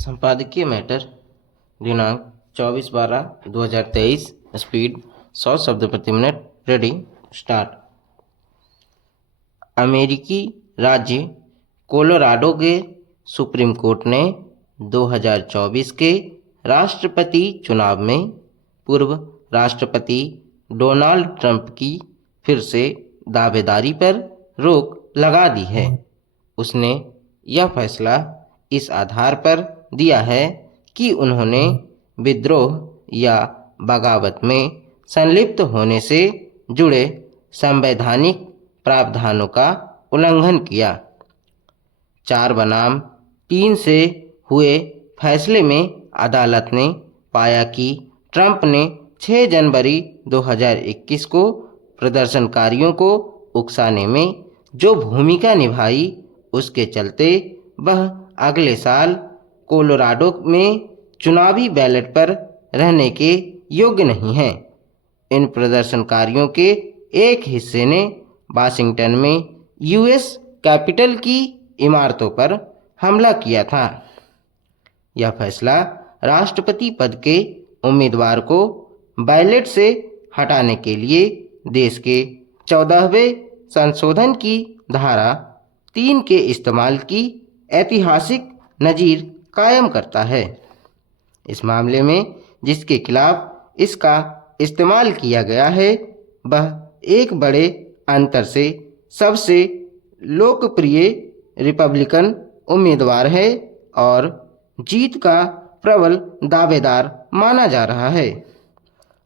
संपादकीय मैटर दिनांक 24/12/2023। स्पीड 100 शब्द प्रति मिनट। Ready start. अमेरिकी राज्य कोलोराडो के सुप्रीम कोर्ट ने 2024 के राष्ट्रपति चुनाव में पूर्व राष्ट्रपति डोनाल्ड ट्रंप की फिर से दावेदारी पर रोक लगा दी है। उसने यह फैसला इस आधार पर दिया है कि उन्होंने विद्रोह या बगावत में संलिप्त होने से जुड़े संवैधानिक प्रावधानों का उल्लंघन किया। 4 बनाम 3 से हुए फैसले में अदालत ने पाया कि ट्रंप ने 6 जनवरी 2021 को प्रदर्शनकारियों को उकसाने में जो भूमिका निभाई, उसके चलते वह अगले साल कोलोराडो में चुनावी बैलेट पर रहने के योग्य नहीं हैं। इन प्रदर्शनकारियों के एक हिस्से ने वाशिंगटन में यूएस कैपिटल की इमारतों पर हमला किया था। यह फैसला राष्ट्रपति पद के उम्मीदवार को बैलेट से हटाने के लिए देश के 14वें संशोधन की धारा 3 के इस्तेमाल की ऐतिहासिक नज़ीर कायम करता है। इस मामले में जिसके खिलाफ इसका इस्तेमाल किया गया है, वह एक बड़े अंतर से सबसे लोकप्रिय रिपब्लिकन उम्मीदवार है और जीत का प्रबल दावेदार माना जा रहा है।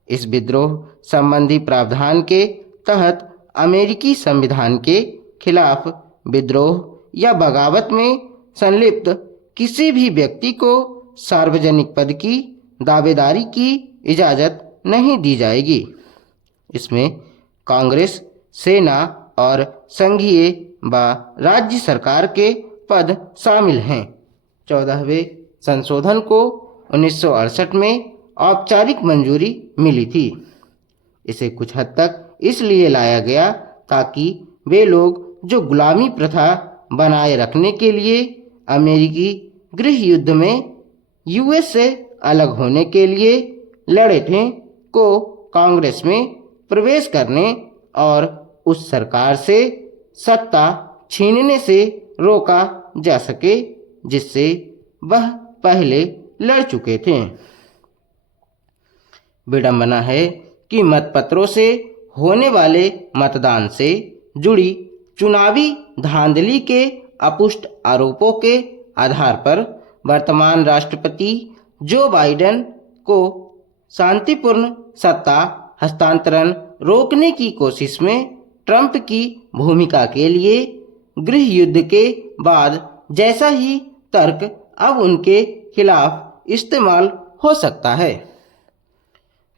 इस विद्रोह संबंधी प्रावधान के तहत अमेरिकी संविधान के खिलाफ विद्रोह या बगावत में संलिप्त किसी भी व्यक्ति को सार्वजनिक पद की दावेदारी की इजाज़त नहीं दी जाएगी। इसमें कांग्रेस, सेना और संघीय व राज्य सरकार के पद शामिल हैं। 14वें संशोधन को 1968 में औपचारिक मंजूरी मिली थी। इसे कुछ हद तक इसलिए लाया गया ताकि वे लोग जो गुलामी प्रथा बनाए रखने के लिए अमेरिकी गृह युद्ध में यूएस से अलग होने के लिए लड़े थे, को कांग्रेस में प्रवेश करने और उस सरकार से सत्ता छीनने से रोका जा सके जिससे वह पहले लड़ चुके थे। विडंबना है कि मतपत्रों से होने वाले मतदान से जुड़ी चुनावी धांधली के अपुष्ट आरोपों के आधार पर वर्तमान राष्ट्रपति जो बाइडेन को शांतिपूर्ण सत्ता हस्तांतरण रोकने की कोशिश में ट्रंप की भूमिका के लिए गृह युद्ध के बाद जैसा ही तर्क अब उनके खिलाफ इस्तेमाल हो सकता है।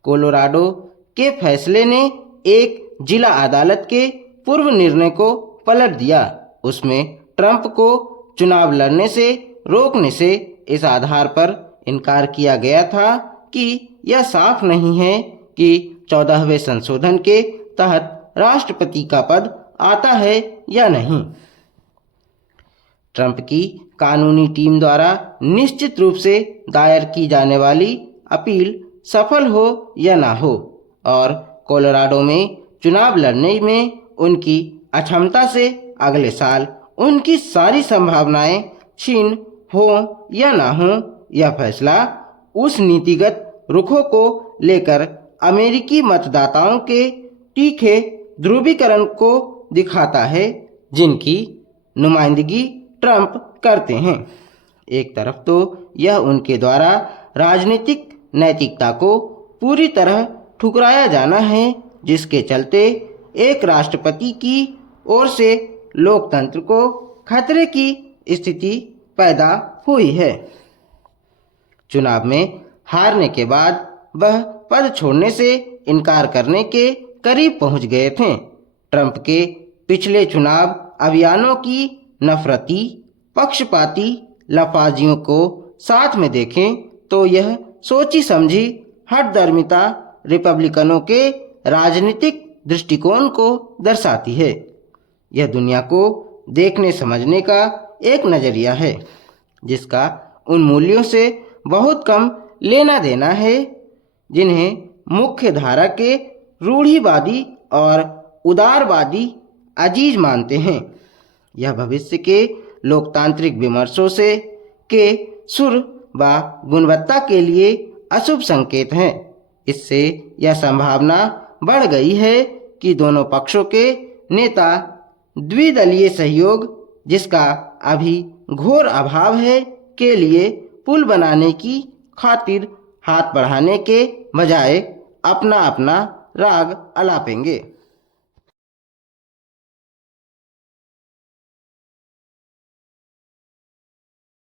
कोलोराडो के फैसले ने एक जिला अदालत के पूर्व निर्णय को पलट दिया। उसमें ट्रंप को चुनाव लड़ने से रोकने से इस आधार पर इनकार किया गया था कि यह साफ नहीं है कि 14वें संशोधन के तहत राष्ट्रपति का पद आता है या नहीं। ट्रंप की कानूनी टीम द्वारा निश्चित रूप से दायर की जाने वाली अपील सफल हो या ना हो और कोलोराडो में चुनाव लड़ने में उनकी अक्षमता से अगले साल उनकी सारी संभावनाएं छीन हो या ना हो, यह फैसला उस नीतिगत रुखों को लेकर अमेरिकी मतदाताओं के तीखे ध्रुवीकरण को दिखाता है जिनकी नुमाइंदगी ट्रंप करते हैं। एक तरफ तो यह उनके द्वारा राजनीतिक नैतिकता को पूरी तरह ठुकराया जाना है, जिसके चलते एक राष्ट्रपति की ओर से लोकतंत्र को खतरे की स्थिति पैदा हुई है। चुनाव में हारने के बाद वह पद छोड़ने से इनकार करने के करीब पहुंच गए थे। ट्रंप के पिछले चुनाव अभियानों की नफरती पक्षपाती लफाजियों को साथ में देखें तो यह सोची समझी हठधर्मिता रिपब्लिकनों के राजनीतिक दृष्टिकोण को दर्शाती है। यह दुनिया को देखने समझने का एक नज़रिया है जिसका उन मूल्यों से बहुत कम लेना देना है जिन्हें मुख्य धारा के रूढ़िवादी और उदारवादी अजीज मानते हैं। यह भविष्य के लोकतांत्रिक विमर्शों से के सुर व गुणवत्ता के लिए अशुभ संकेत हैं। इससे यह संभावना बढ़ गई है कि दोनों पक्षों के नेता द्विदलीय सहयोग, जिसका अभी घोर अभाव है, के लिए पुल बनाने की खातिर हाथ बढ़ाने के बजाय अपना अपना राग अलापेंगे।